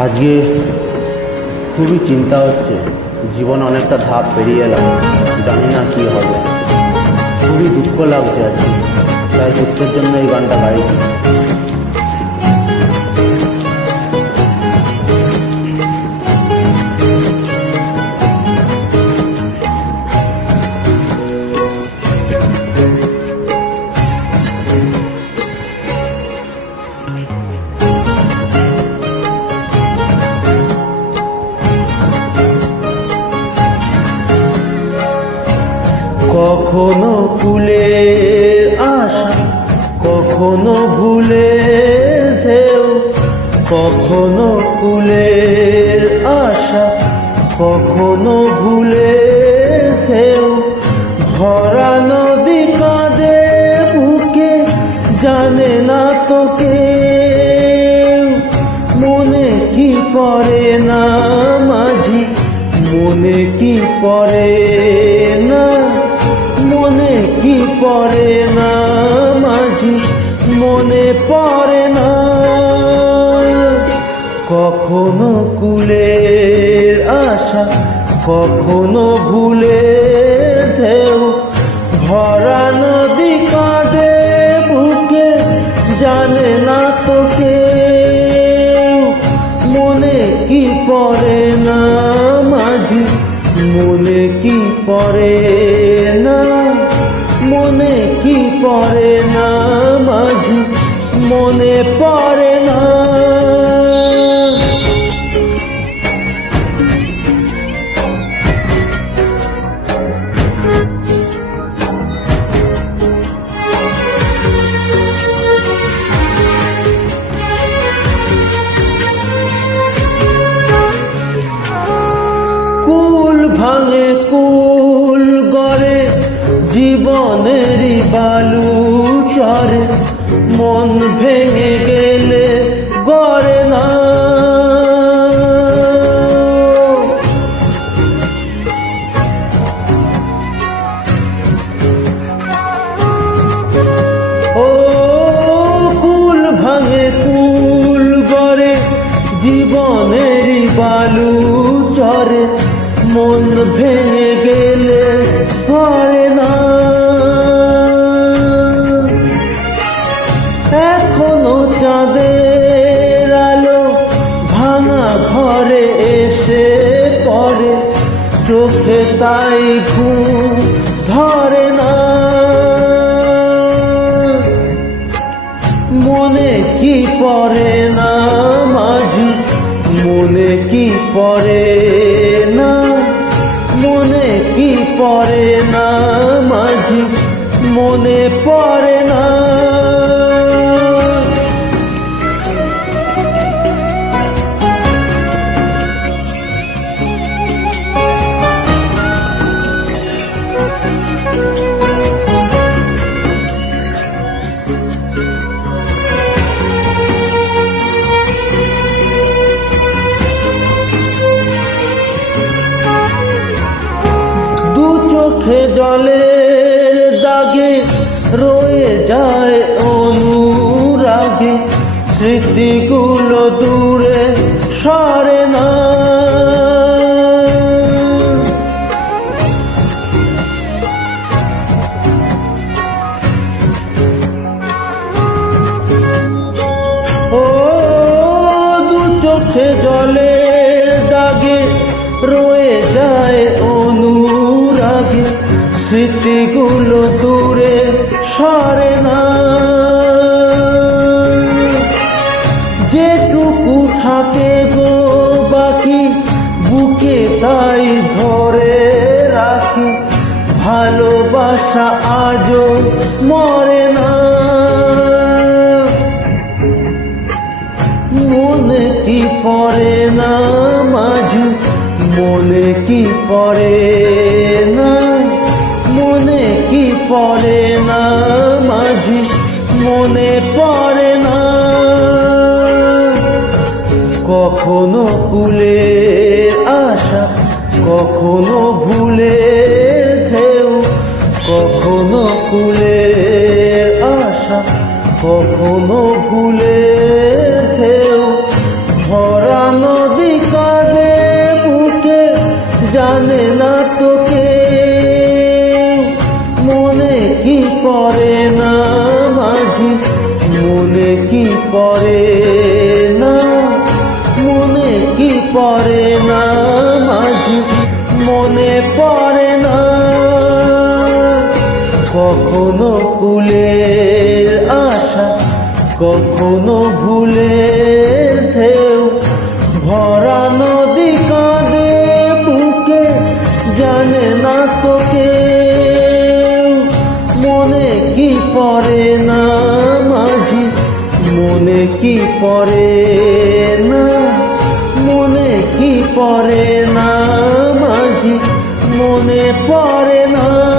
আজকে খুবই চিন্তা হচ্ছে, জীবন অনেকটা ধাপ পেরিয়ে এলাম, জানি না কী হবে। খুবই দুঃখ লাগছে আজকে, তাই দুঃখের জন্য এই গানটা গাইছি। কখনো ফুলের আশা, কখনো ভুলের ঢেউ, কখনো ফুলের আশা, কখনো ভুলের ঢেউ। ভরা নদী কাঁদে বুকে, জানে না তো কেউ। মনে কি পড়ে না মাঝি, মনে কি পড়ে না, মনে কি পড়ে না মাঝি, মনে পড়ে না। কখনো কুলের আশা, কখনো ভুলের ঢেউ। ভরা নদী কাঁদে বুকে, জানে না তো কেউ। মনে কি পড়ে না মাঝি, মনে কি পড়ে না, মনে কি পড়ে না মাঝি, মনে পড়ে না। কুল ভাঙে কুল গড়ে, জীবনেরই বালু চরে। মন ভেঙে গেলে গড়ে না। ও কুল ভাঙে কুল গড়ে, জীবনেরই বালু চরে। মন ভেঙে গেলে গড়ে না। এখনো চাঁদের আলো ভাঙা ঘরে এসে পড়ে, চোখে তাই ঘুম ধরে না। মনে কি পড়ে না মাঝি, মনে কি পড়ে না, মনে কি পড়ে না মাঝি, মনে পড়ে না। চোখে জলের দাগে রয়ে যায় অনুরাগে, স্মৃতিগুলো দূরে সরে না। ও দু চোখে জলের দাগে রয়ে যায় অনুরাগে, স্মৃতিগুলো দূরে সরে না। যেটুকু থাকে গো বাকি, বুকে তাই ধরে রাখি। ভালোবাসা আজও মরে না। মনে কি পড়ে না মাঝি, মনে কি পড়ে না, মনে কি পড়ে না মাঝি, মনে পড়ে না। কখনো কুলের আশা, কখনো ভুলের ঢেউ, কখনো কুলের আশা, কখনো ভুলের ঢেউ। ভরা কি পড়ে না, মনে কি পড়ে না মাঝি, মনে পড়ে না। কখনো কুলের আশা, কখনো ভুলের ঢেউ, ভরা নদী কাঁদে বুকে, জানে না তো কেউ। মনে কি পড়ে না মাঝি, মনে কি পড়ে না, মনে কি পড়ে না মাঝি, মনে পড়ে না।